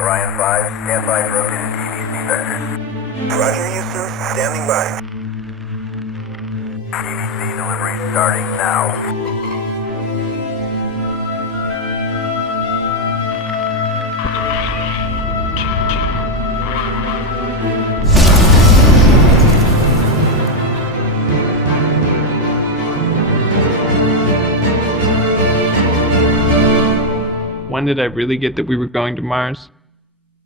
Orion V, stand by for updated TVC vectors. Roger, Houston, standing by. TVC delivery starting now. When did I really get that we were going to Mars?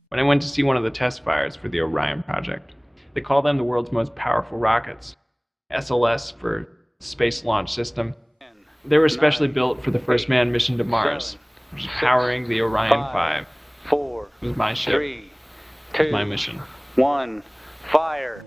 When I went to see one of the test fires for the Orion project. They call them the world's most powerful rockets. SLS for Space Launch System. They were especially built for the first manned mission to Mars, which is powering the Orion V. It was my ship. It was my mission. 1, fire!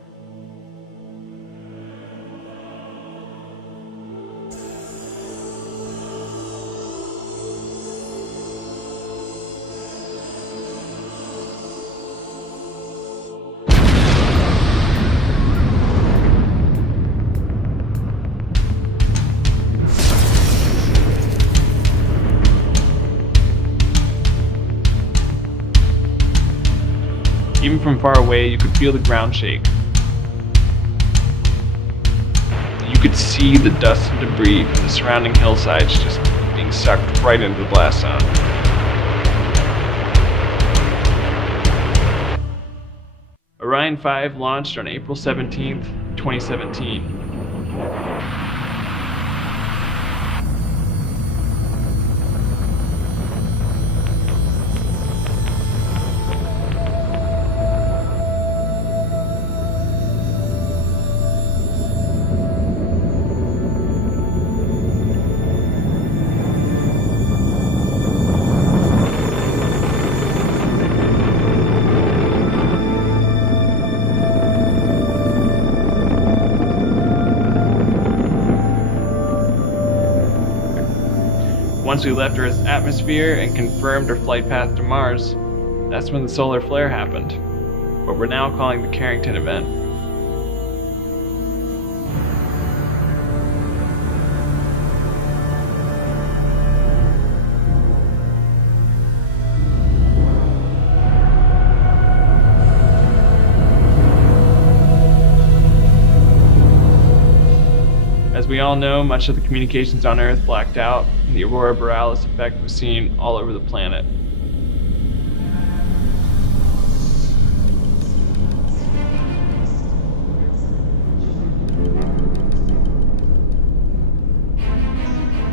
Even from far away, you could feel the ground shake. You could see the dust and debris from the surrounding hillsides just being sucked right into the blast zone. Orion V launched on April 17th, 2017. Once we left Earth's atmosphere and confirmed our flight path to Mars, that's when the solar flare happened, what we're now calling the Carrington event. As we all know, much of the communications on Earth blacked out, and the aurora borealis effect was seen all over the planet.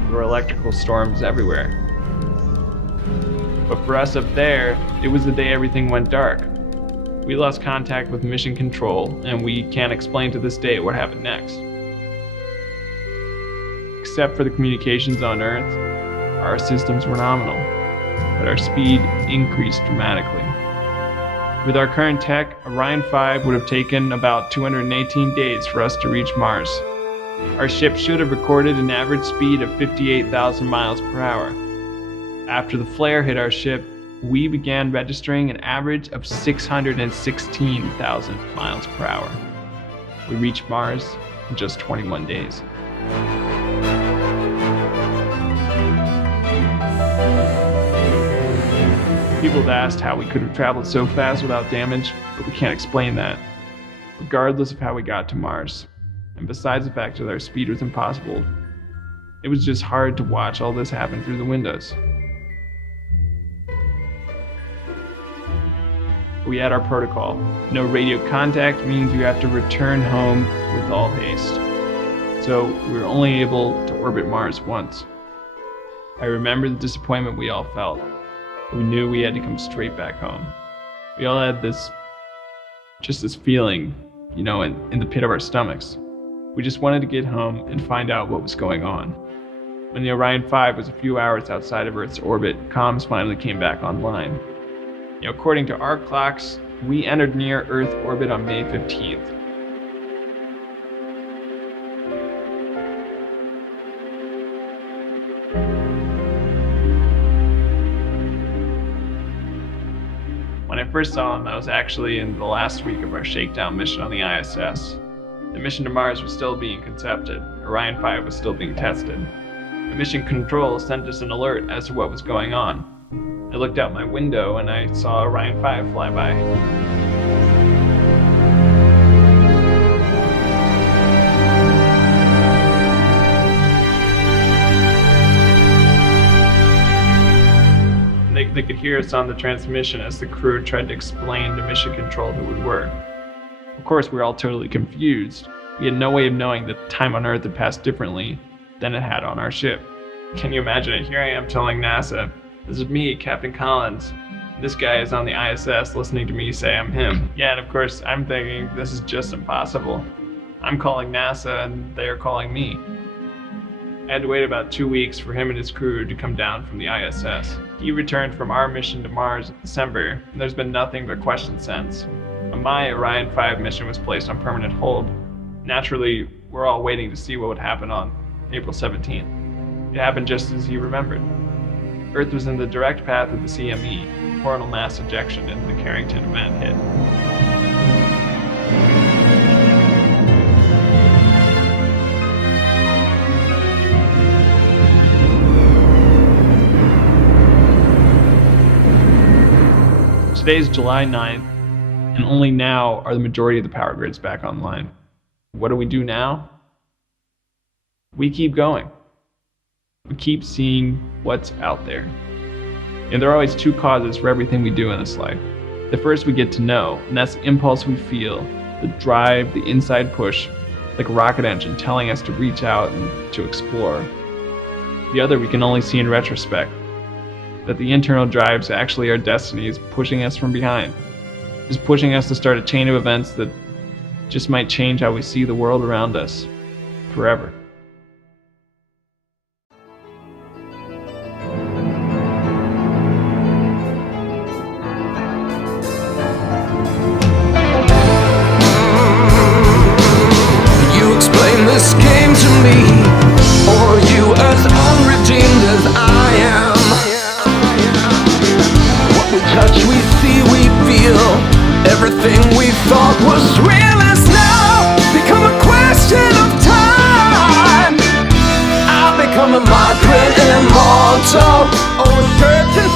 There were electrical storms everywhere. But for us up there, it was the day everything went dark. We lost contact with mission control, and we can't explain to this day what happened next. Except for the communications on Earth, our systems were nominal, but our speed increased dramatically. With our current tech, Orion V would have taken about 218 days for us to reach Mars. Our ship should have recorded an average speed of 58,000 miles per hour. After the flare hit our ship, we began registering an average of 616,000 miles per hour. We reached Mars in just 21 days. People have asked how we could have traveled so fast without damage, but we can't explain that, regardless of how we got to Mars. And besides the fact that our speed was impossible, it was just hard to watch all this happen through the windows. We had our protocol. No radio contact means you have to return home with all haste. So we were only able to orbit Mars once. I remember the disappointment we all felt. We knew we had to come straight back home. We all had this feeling, in the pit of our stomachs. We just wanted to get home and find out what was going on. When the Orion V was a few hours outside of Earth's orbit, comms finally came back online. According to our clocks, we entered near Earth orbit on May 15th. When I first saw him, I was actually in the last week of our shakedown mission on the ISS. The mission to Mars was still being concepted. Orion V was still being tested. The mission control sent us an alert as to what was going on. I looked out my window and I saw Orion V fly by. They could hear us on the transmission as the crew tried to explain to Mission Control who we were. Of course, we were all totally confused. We had no way of knowing that time on Earth had passed differently than it had on our ship. Can you imagine it? Here I am telling NASA, this is me, Captain Collins. This guy is on the ISS listening to me say I'm him. Yeah, and of course, I'm thinking this is just impossible. I'm calling NASA and they're calling me. I had to wait about 2 weeks for him and his crew to come down from the ISS. He returned from our mission to Mars in December, and there's been nothing but questions since. My Orion V mission was placed on permanent hold. Naturally, we're all waiting to see what would happen on April 17th. It happened just as he remembered. Earth was in the direct path of the CME, coronal mass ejection, and the Carrington event hit. Today's July 9th, and only now are the majority of the power grids back online. What do we do now? We keep going. We keep seeing what's out there. And there are always two causes for everything we do in this life. The first we get to know, and that's the impulse we feel, the drive, the inside push, like a rocket engine telling us to reach out and to explore. The other we can only see in retrospect, that the internal drives actually our destiny is pushing us from behind. Is pushing us to start a chain of events that just might change how we see the world around us forever. You explain this game to me, or you as unredeemed as I am. What we touch, we see, we feel. Everything we thought was real has now become a question of time. I've become a migrant immortal, or a certain